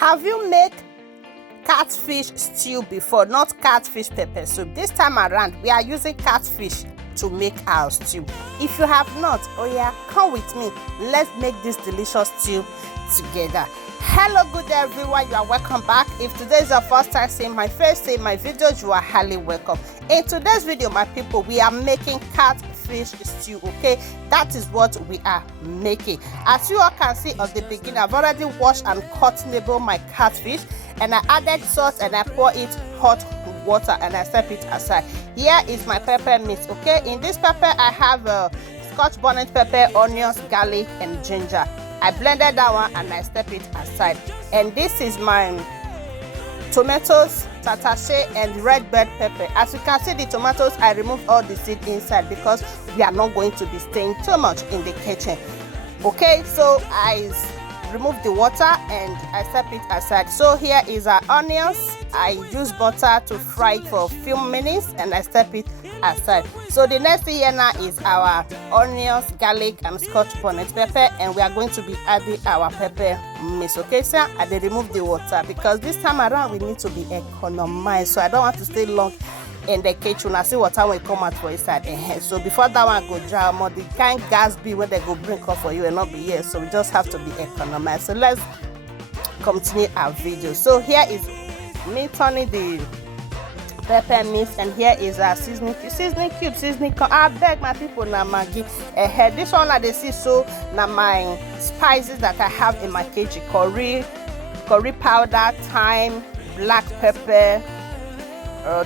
Have you made catfish stew before? Not catfish pepper soup. This time around, we are using catfish to make our stew. If you have not, oh yeah, come with me. Let's make this delicious stew together. Hello, good everyone. You are welcome back. If today is your first time seeing my face, seeing my videos, you are highly welcome. In today's video, my people, we are making catfish stew. Okay, that is what we are making. As you all can see at the beginning, I've already washed and cut label my catfish, and I added salt and I pour it hot water and I step it aside. Here is my pepper mix. Okay, in this pepper I have scotch bonnet pepper, onions, garlic and ginger. I blended that one and I step it aside. And this is my tomatoes, tatashe and red bell pepper. As you can see, the tomatoes, I removed all the seed inside because we are not going to be staying too much in the kitchen. Okay, so I remove the water and I step it aside. So here is our onions. I use butter to fry it for a few minutes and I step it aside. So the next thing here now is our onions, garlic and scotch bonnet pepper, and we are going to be adding our pepper mix. Okay, so I dey remove the water because this time around we need to be economized, so I don't want to stay long in the kitchen. I see water will come out for inside. So before that one go dry, more the kind gas be when they go bring up for you and not be here, so we just have to be economized. So let's continue our video. So here is me turning the pepper mix, and here is our seasoning cube. I beg my people na Maggi. This one I dey see, so na my spices that I have in my kitchen: curry powder, thyme, black pepper,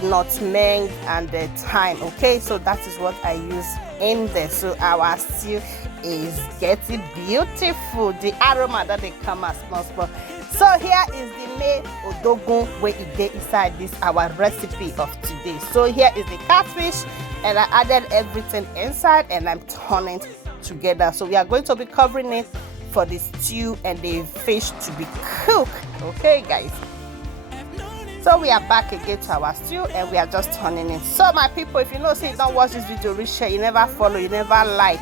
nutmeg and the thyme. Okay, so that is what I use in there. So our stew is getting beautiful. The aroma that they come as small. So here is the main odogun where it dey inside this our recipe of today. So here is the catfish, and I added everything inside and I'm turning it together. So we are going to be covering it for the stew and the fish to be cooked. Okay, guys. So we are back again to our stew and we are just turning it. So my people, if you know, say you don't watch this video, reach share, you never follow, you never like,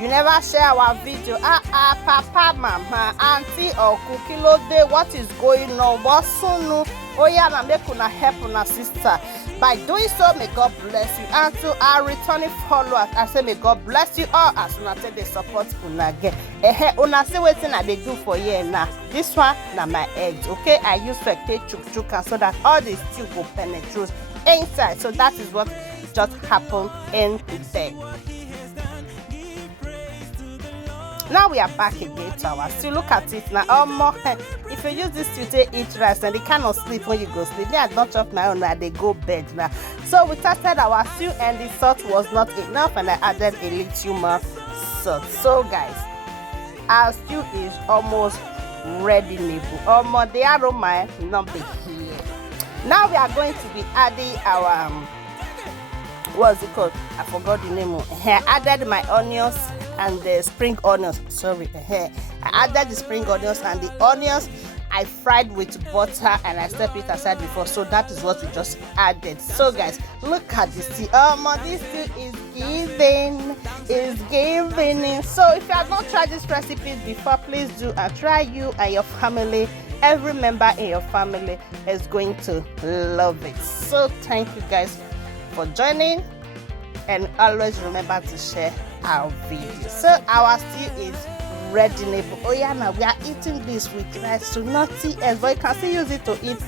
you never share our video. Papa, mama, auntie or cookie day, what is going on? What's so new? Oh yeah, na make una help una sister. By doing so, may God bless you. And to our returning followers, I say may God bless you all as una take the support una get. Una see wetin I dey do for here now. This one na my eggs. Okay, I use fete chuk so that all the stew go penetrate inside. So that is what just happened in there. Now we are back again to our stew. Look at it now. If you use this stew to eat rice and they cannot sleep when you go sleep, they are not chop my own now, they go bed now. So we tested our stew and the salt was not enough and I added a little more salt. So guys, our stew is almost ready. The aroma not be here. Now we are going to be adding our what's it called? I forgot the name. I added my onions and the spring onions. I added the spring onions and the onions I fried with butter and I stepped it aside before. So that is what we just added. So guys, look at this tea. This tea is giving. So if you have not tried this recipe before, please do and try. You and your family, every member in your family is going to love it. So thank you guys for joining, and always remember to share our video. So our stew is ready. Oh yeah, now we are eating this with rice, so nothing else, but you can still use it to eat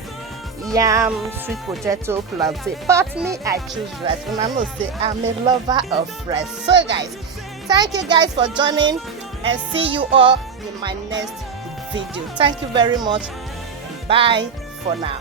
yam, sweet potato, plantain, but me I choose rice, and I know say I'm a lover of rice. So guys, thank you guys for joining and see you all in my next video. Thank you very much and bye for now.